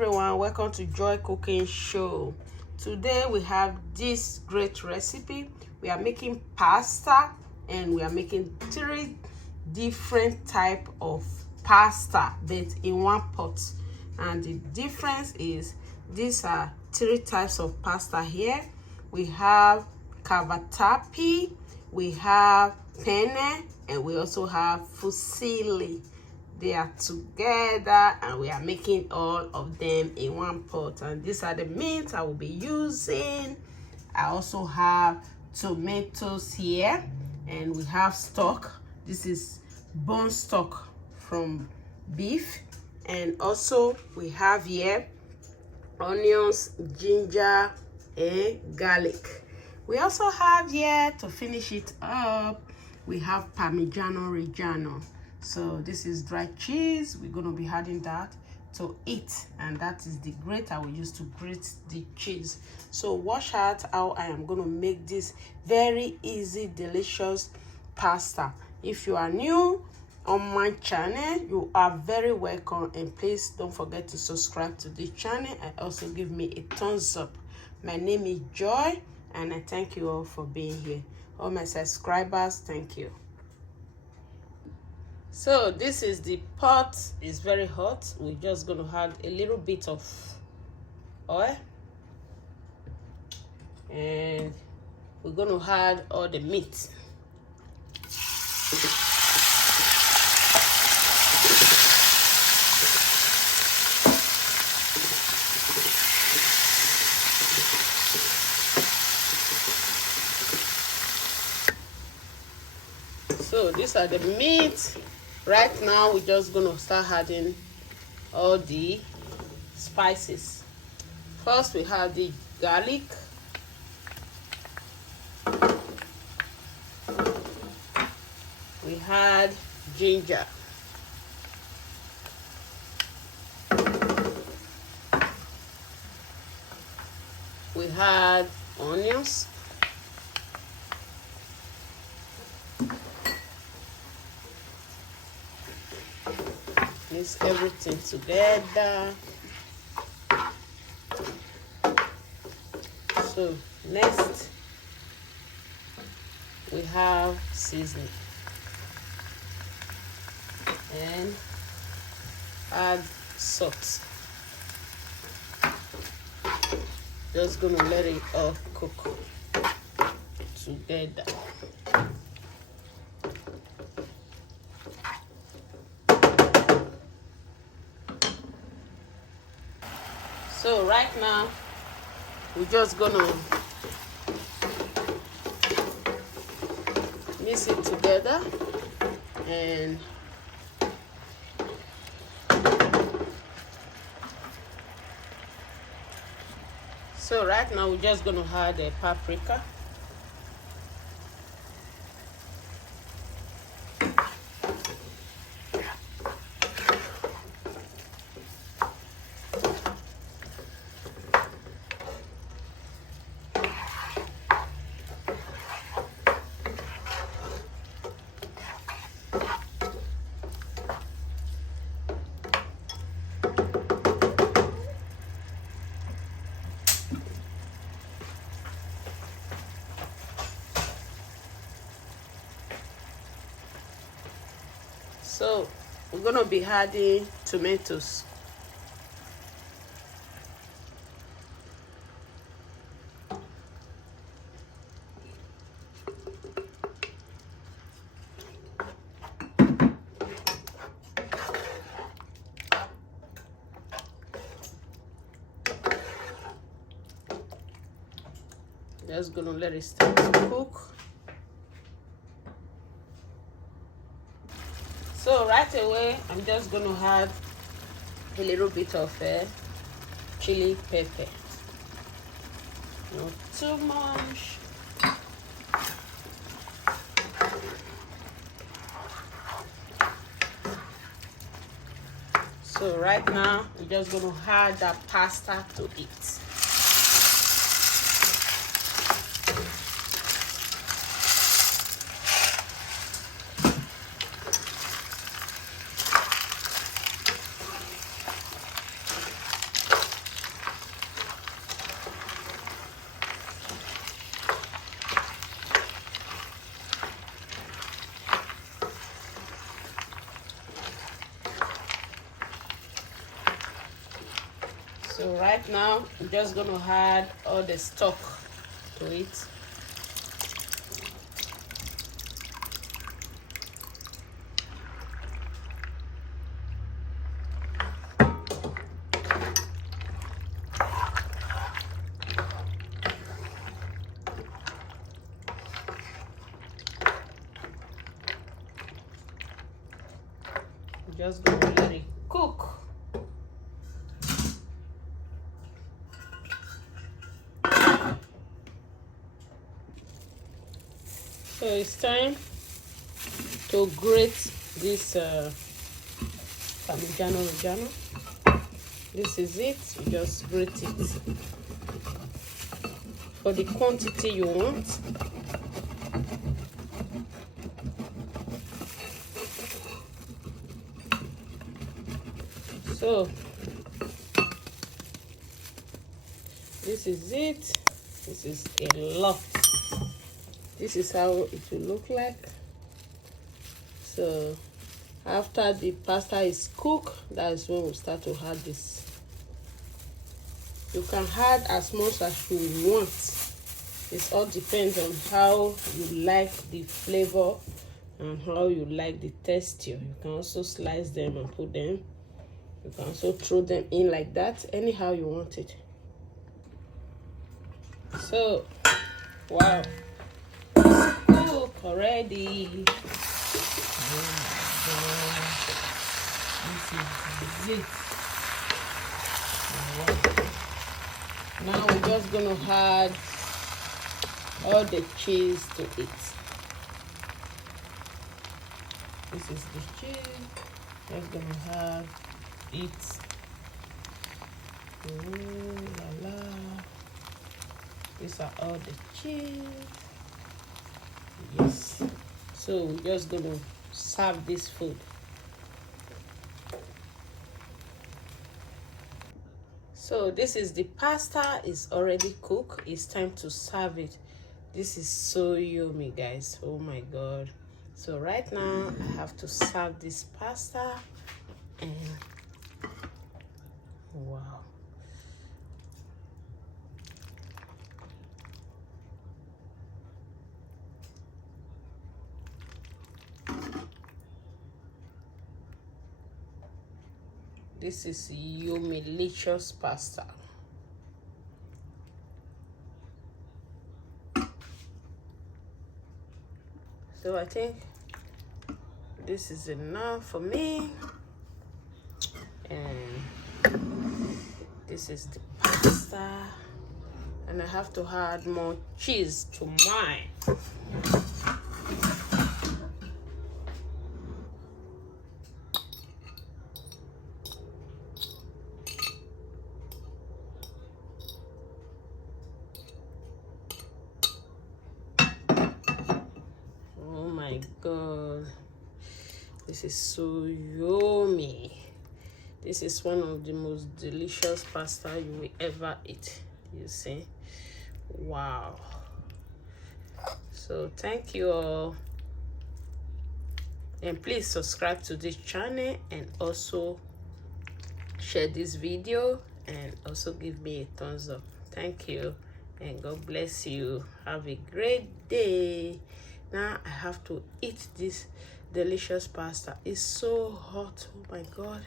everyone, welcome to Joy Cooking Show. Today we have this great recipe. We are making pasta and we are making 3 different type of pasta but in one pot. And the difference is these are 3 types of pasta here. We have cavatappi, we have penne, and we also have fusilli. They are together and we are making all of them in one pot. And these are the meats I will be using. I also have tomatoes here and we have stock. This is bone stock from beef. And also we have here onions, ginger, and garlic. We also have here, to finish it up, we have Parmigiano Reggiano. So this is dry cheese. We're going to be adding that to it, and that is the grate I will use to grate the cheese. So watch out how I am going to make this very easy, delicious pasta. If you are new on my channel, you are very welcome, and please don't forget to subscribe to the channel and also give me a thumbs up. My name is Joy and I thank you all for being here. All my subscribers, thank you. So this is the pot. It's very hot. We're just going to add a little bit of oil and we're going to add all the meat. So these are the meat. Right now we're just going to start adding all the spices. First we have the garlic, we had ginger, we had onions, mix everything together. So next we have seasoning and add salt. Just gonna let it all cook together. So right now we're just gonna mix it together and so right now we're just gonna add a paprika, so we're gonna be adding tomatoes. Just gonna let it start to cook. So right away, I'm just going to add a little bit of chili pepper. Not too much. So right now, we're just going to add that pasta to it. So right now I'm just gonna add all the stock to it. Just gonna let it cook. So it's time to grate this Parmigiano Reggiano. This is it. You just grate it for the quantity you want. So this is it. This is a lot. This is how it will look like. So after the pasta is cooked, that is when we start to add this. You can add as much as you want. It all depends on how you like the flavor and how you like the texture. You can also slice them and put them. You can also throw them in like that, anyhow you want it. So, wow, it's cooked already. Oh my God. This is it. Wow. Now we're just gonna add all the cheese to it. This is the cheese. Just gonna have it. Ooh la la. These are all the cheese. Yes. So we're just gonna serve this food. So this is the pasta. It's already cooked. It's time to serve it. This is so yummy, guys. Oh my God. So right now I have to serve this pasta, and wow. This is yummy, delicious pasta. So I think this is enough for me. And this is the pasta. And I have to add more cheese to mine. Oh my God, this is so yummy. This is one of the most delicious pasta you will ever eat. You see? Wow. So thank you all, and please subscribe to this channel, and also share this video, and also give me a thumbs up. Thank you, and God bless you. Have a great day. Now I have to eat this delicious pasta. It's so hot. Oh my God.